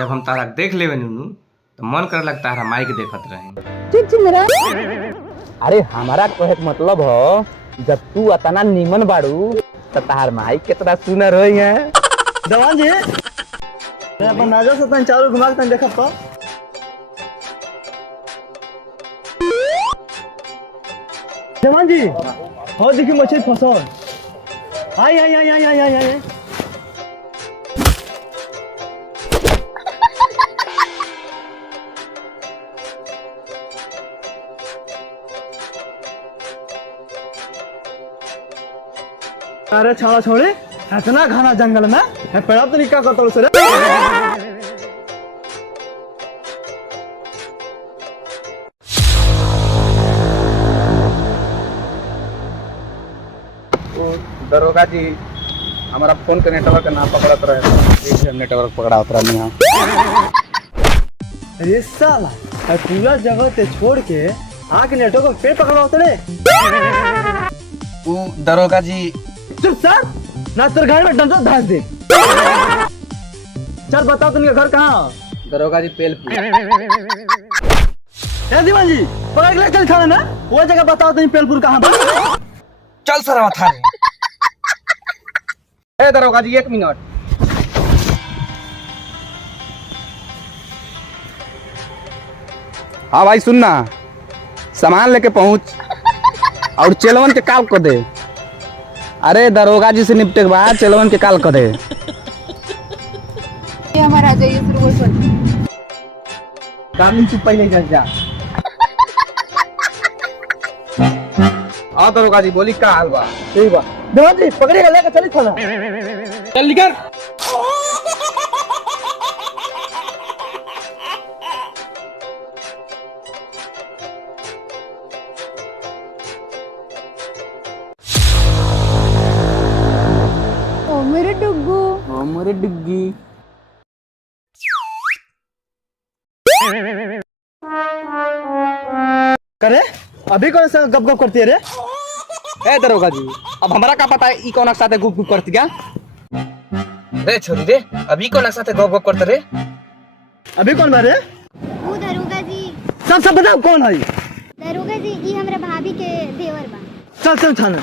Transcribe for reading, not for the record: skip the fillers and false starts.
जब हम तारा देख लेवे नुनू तो मन करे लग तारा माई के देखत रहे। ठीक मेरा। अरे हमारा कहे के मतलब हो जब तू अतना नीमन बाड़ू तो तार माई कितना सुनर होई है। जवान जी मैं अपन नाजर से तन चारों घुमा के तन देखब तो जवान जी हो देखी मछली फसल। आई आई आई आई आई आई आई अरे छाड़ा छोड़े इतना घना जंगल में है पेड़ा तरीका करता हूँ सर। दरोगा जी हमारा फोन के नेटवर्क ना पकड़त रहे, नेटवर्क पकड़ात रहे यहाँ। अरे साला पूरा जगह ते छोड़ के आके नेटवर्क पे पकड़ा उतरे। दरोगा जी चुप सर ना तेरे घर में डंडा धास दे। चल बताओ तुमका घर कहाँ? दरोगा जी पेलपुर। ए दीवान जी पकड़ के चल खाना ना वो जगह बताओ तुम पेलपुर कहाँ पर? चल सर था ए दरोगा जी 1 मिनट। हाँ भाई सुनना, सामान लेके पहुंच और चेलवन के काल कर दे। अरे दरोगा जी से निपटे के बाद चेलवन के काल कर दे। ये हमारा जाइए शुरू कर कामिन चुप पहले जा। हाँ दरोगा जी बोली का हाल बा? ठीक बा दीवान जी पकड़िएगा लेकर चली थाना। चल निकल। ओ मेरे डुग्गू। ओ मेरे डिग्गी। करे अभी कौन सा गप गप करती है रे? ए दरोगा जी अब हमारा का पता है ई कौन साथे गुप गुप करती क्या? रे छोरी रे अभी कौन साथे गुप गुप करते रे? अभी कौन बारे? वो दरोगा जी। सब बताओ कौन है? दरोगा जी ये हमरा भाभी के देवर बा। चल थाना।